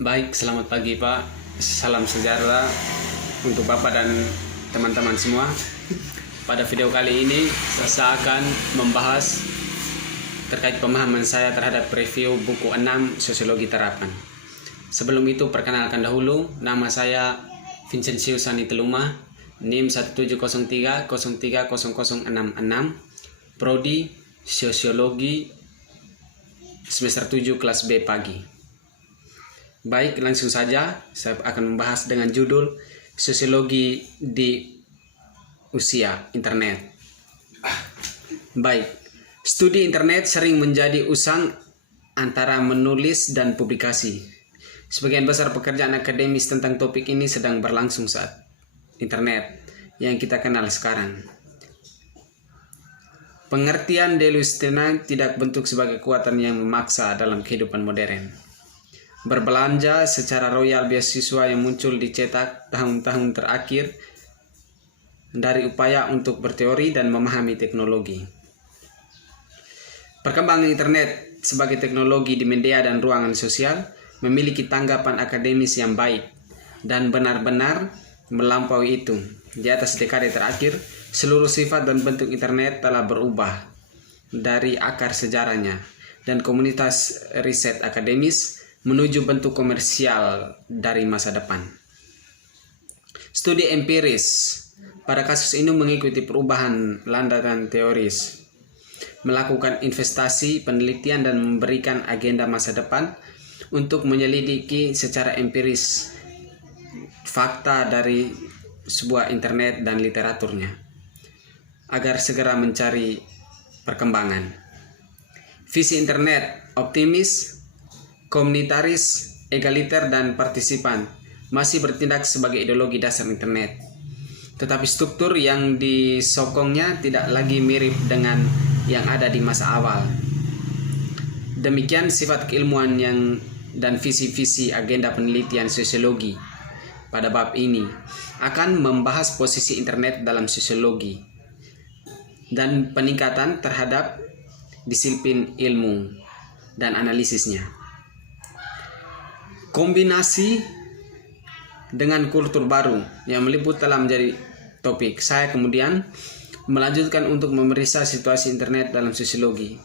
Baik, selamat pagi Pak. Salam sejahtera untuk Bapak dan teman-teman semua. Pada video kali ini saya akan membahas terkait pemahaman saya terhadap review buku 6 Sosiologi Terapan. Sebelum itu perkenalkan dahulu, nama saya Vincencio Sani Teluma, NIM 1703030066, Prodi Sosiologi semester 7 kelas B pagi. Baik, langsung saja saya akan membahas dengan judul Sosiologi di Usia Internet. Baik, studi internet sering menjadi usang antara menulis dan publikasi. Sebagian besar pekerjaan akademis tentang topik ini sedang berlangsung saat internet yang kita kenal sekarang. Pengertian delusional tidak bentuk sebagai kekuatan yang memaksa dalam kehidupan modern. Berbelanja secara royal beasiswa yang muncul dicetak tahun-tahun terakhir dari upaya untuk berteori dan memahami teknologi. Perkembangan internet sebagai teknologi di media dan ruangan sosial memiliki tanggapan akademis yang baik dan benar-benar melampaui itu. Di atas dekade terakhir, seluruh sifat dan bentuk internet telah berubah dari akar sejarahnya dan komunitas riset akademis menuju bentuk komersial dari masa depan. Studi empiris pada kasus ini mengikuti perubahan landasan teoris, melakukan investasi penelitian dan memberikan agenda masa depan untuk menyelidiki secara empiris fakta dari sebuah internet dan literaturnya agar segera mencari perkembangan. Visi internet optimis, komunitaris, egaliter, dan partisipan masih bertindak sebagai ideologi dasar internet. Tetapi struktur yang disokongnya tidak lagi mirip dengan yang ada di masa awal. Demikian sifat keilmuan dan visi-visi agenda penelitian sosiologi pada bab ini akan membahas posisi internet dalam sosiologi dan peningkatan terhadap disiplin ilmu dan analisisnya. Kombinasi dengan kultur baru yang meliput telah menjadi topik. Saya kemudian melanjutkan untuk memeriksa situasi internet dalam sosiologi.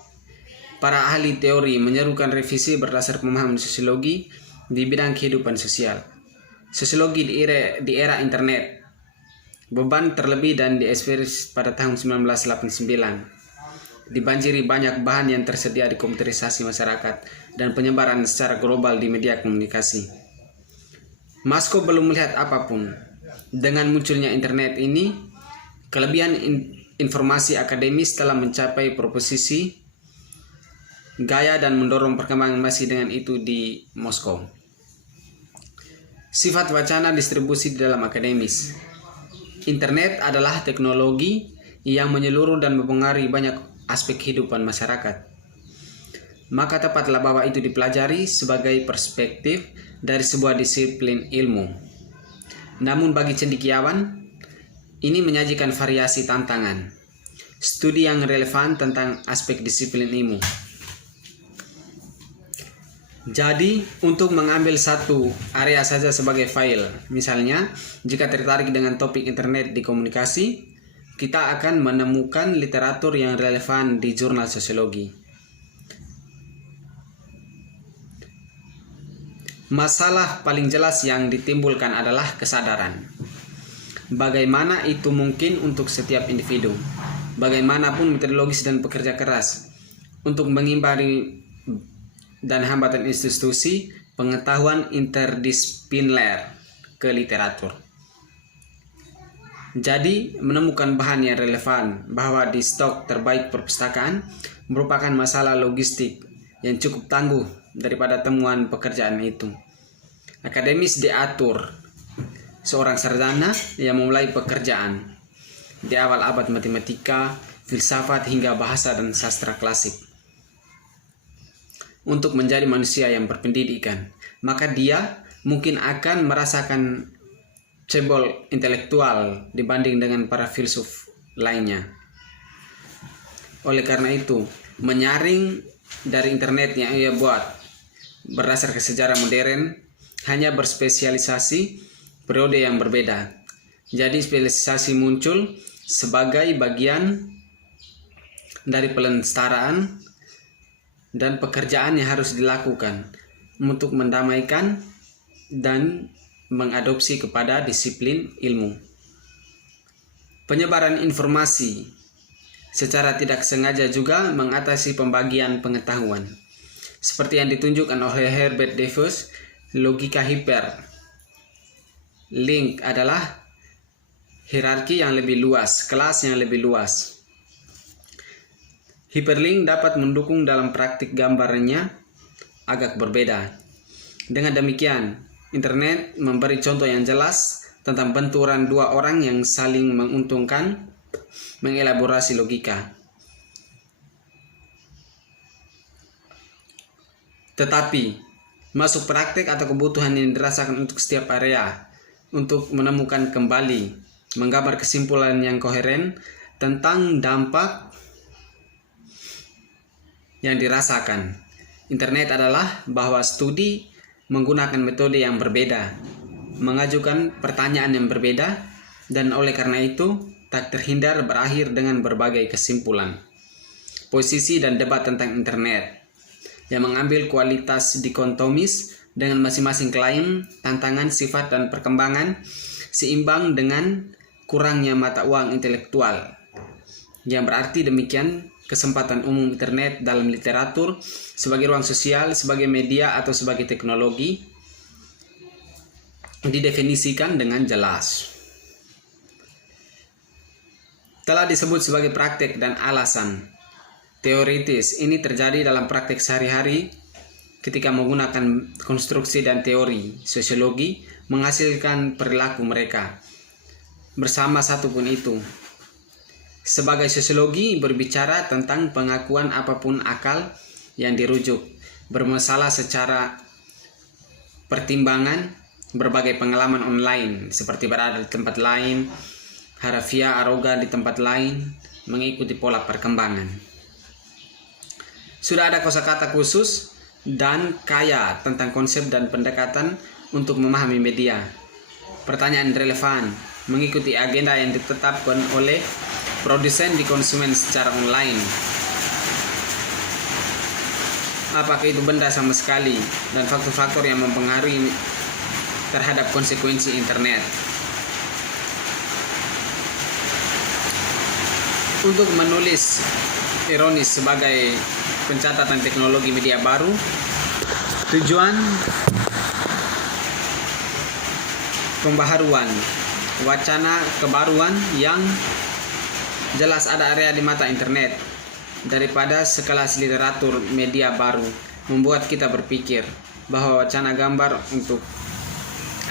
Para ahli teori menyerukan revisi berdasar pemahaman sosiologi di bidang kehidupan sosial. Sosiologi di era internet beban terlebih dan diekspres pada tahun 1989. Dibanjiri banyak bahan yang tersedia di komputerisasi masyarakat dan penyebaran secara global di media komunikasi. Masco belum melihat apapun. Dengan munculnya internet ini, kelebihan informasi akademis telah mencapai proposisi gaya dan mendorong perkembangan masih dengan itu di Moskow. Sifat wacana distribusi di dalam akademis. Internet adalah teknologi yang menyeluruh dan mempengaruhi banyak aspek kehidupan masyarakat. Maka tepatlah bahwa itu dipelajari sebagai perspektif dari sebuah disiplin ilmu. Namun bagi cendekiawan, ini menyajikan variasi tantangan, studi yang relevan tentang aspek disiplin ilmu. Jadi, untuk mengambil satu area saja sebagai file, misalnya, jika tertarik dengan topik internet di komunikasi, kita akan menemukan literatur yang relevan di jurnal sosiologi. Masalah paling jelas yang ditimbulkan adalah kesadaran. Bagaimana itu mungkin untuk setiap individu, bagaimanapun metodologis dan pekerja keras, untuk mengimbangi dan hambatan institusi pengetahuan interdisipliner ke literatur. Jadi, menemukan bahan yang relevan bahwa di stok terbaik perpustakaan merupakan masalah logistik yang cukup tangguh daripada temuan pekerjaan itu. Akademis diatur seorang sarjana yang memulai pekerjaan di awal abad matematika, filsafat hingga bahasa dan sastra klasik. Untuk menjadi manusia yang berpendidikan, maka dia mungkin akan merasakan cebol intelektual dibanding dengan para filsuf lainnya. Oleh karena itu, menyaring dari internet yang ia buat berdasarkan sejarah modern hanya berspesialisasi periode yang berbeda. Jadi spesialisasi muncul sebagai bagian dari pelestarian dan pekerjaan yang harus dilakukan untuk mendamaikan dan mengadopsi kepada disiplin ilmu. Penyebaran informasi secara tidak sengaja juga mengatasi pembagian pengetahuan. Seperti yang ditunjukkan oleh Herbert Davis, logika hyperlink adalah hierarki yang lebih luas, kelas yang lebih luas. Hyperlink dapat mendukung dalam praktik gambarnya agak berbeda. Dengan demikian, internet memberi contoh yang jelas tentang benturan dua orang yang saling menguntungkan mengelaborasi logika. Tetapi, masuk praktik atau kebutuhan yang dirasakan untuk setiap area untuk menemukan kembali, menggambar kesimpulan yang koheren tentang dampak yang dirasakan. Internet adalah bahwa studi menggunakan metode yang berbeda, mengajukan pertanyaan yang berbeda, dan oleh karena itu tak terhindar berakhir dengan berbagai kesimpulan. Posisi dan debat tentang internet yang mengambil kualitas dikotomis dengan masing-masing klaim, tantangan, sifat, dan perkembangan seimbang dengan kurangnya mata uang intelektual. Yang berarti demikian, kesempatan umum internet dalam literatur sebagai ruang sosial, sebagai media, atau sebagai teknologi didefinisikan dengan jelas. Telah disebut sebagai praktek dan alasan teoritis. Ini terjadi dalam praktek sehari-hari ketika menggunakan konstruksi dan teori sosiologi menghasilkan perilaku mereka. Bersama satupun itu, sebagai sosiologi berbicara tentang pengakuan apapun akal yang dirujuk, bermasalah secara pertimbangan berbagai pengalaman online seperti berada di tempat lain, harafiah arogan di tempat lain, mengikuti pola perkembangan. Sudah ada kosakata khusus dan kaya tentang konsep dan pendekatan untuk memahami media. Pertanyaan relevan mengikuti agenda yang ditetapkan oleh produsen di konsumen secara online. Apakah itu benda sama sekali dan faktor-faktor yang mempengaruhi terhadap konsekuensi internet. Untuk menulis ironis sebagai pencatatan teknologi media baru, tujuan pembaharuan, wacana kebaruan yang jelas ada area di mata internet daripada sekelas literatur media baru membuat kita berpikir bahwa wacana gambar untuk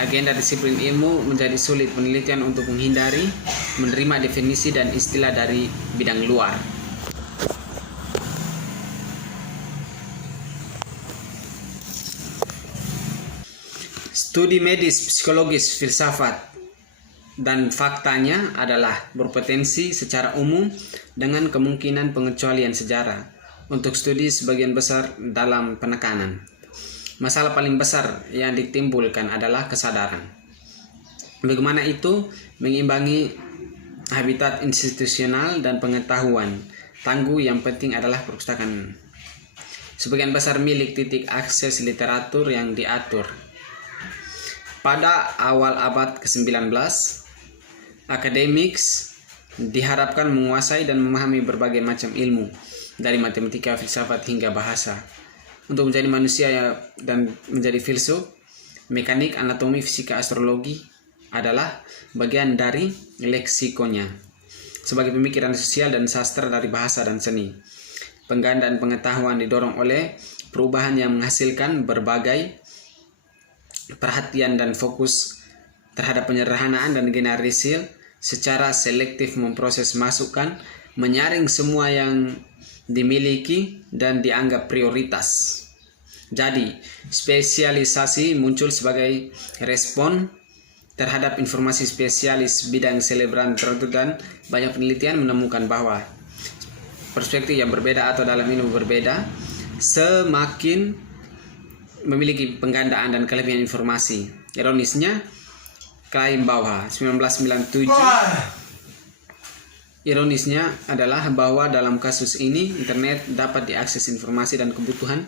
agenda disiplin ilmu menjadi sulit penelitian untuk menghindari menerima definisi dan istilah dari bidang luar. Studi medis, psikologis, filsafat, dan faktanya adalah berpotensi secara umum dengan kemungkinan pengecualian sejarah untuk studi sebagian besar dalam penekanan. Masalah paling besar yang ditimbulkan adalah kesadaran. Bagaimana itu mengimbangi habitat institusional dan pengetahuan tangguh yang penting adalah perpustakaan. Sebagian besar milik titik akses literatur yang diatur. Pada awal abad ke-19, akademiks diharapkan menguasai dan memahami berbagai macam ilmu, dari matematika, filsafat, hingga bahasa. Untuk menjadi manusia dan menjadi filsuf, mekanik, anatomi, fisika, astrologi adalah bagian dari leksikonya. Sebagai pemikiran sosial dan sastra dari bahasa dan seni, penggandaan pengetahuan didorong oleh perubahan yang menghasilkan berbagai perhatian dan fokus terhadap penyederhanaan dan generalisir secara selektif memproses masukan, menyaring semua yang dimiliki dan dianggap prioritas. Jadi, spesialisasi muncul sebagai respon terhadap informasi spesialis bidang selebran tertentu dan banyak penelitian menemukan bahwa perspektif yang berbeda atau dalam ilmu berbeda semakin memiliki penggandaan dan kelebihan informasi. Ironisnya, klaim bahwa 1997 Ironisnya adalah bahwa dalam kasus ini internet dapat diakses informasi dan kebutuhan,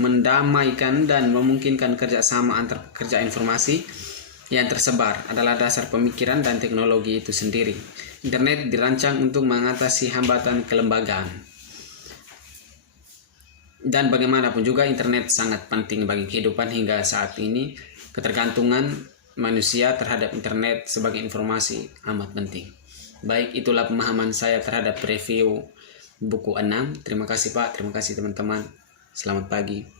mendamaikan dan memungkinkan kerjasama antar pekerja informasi yang tersebar adalah dasar pemikiran dan teknologi itu sendiri. Internet dirancang untuk mengatasi hambatan kelembagaan. Dan bagaimanapun juga internet sangat penting bagi kehidupan hingga saat ini. Ketergantungan manusia terhadap internet sebagai informasi amat penting. Baik, itulah pemahaman saya terhadap review buku 6. Terima kasih Pak, terima kasih teman-teman. Selamat pagi.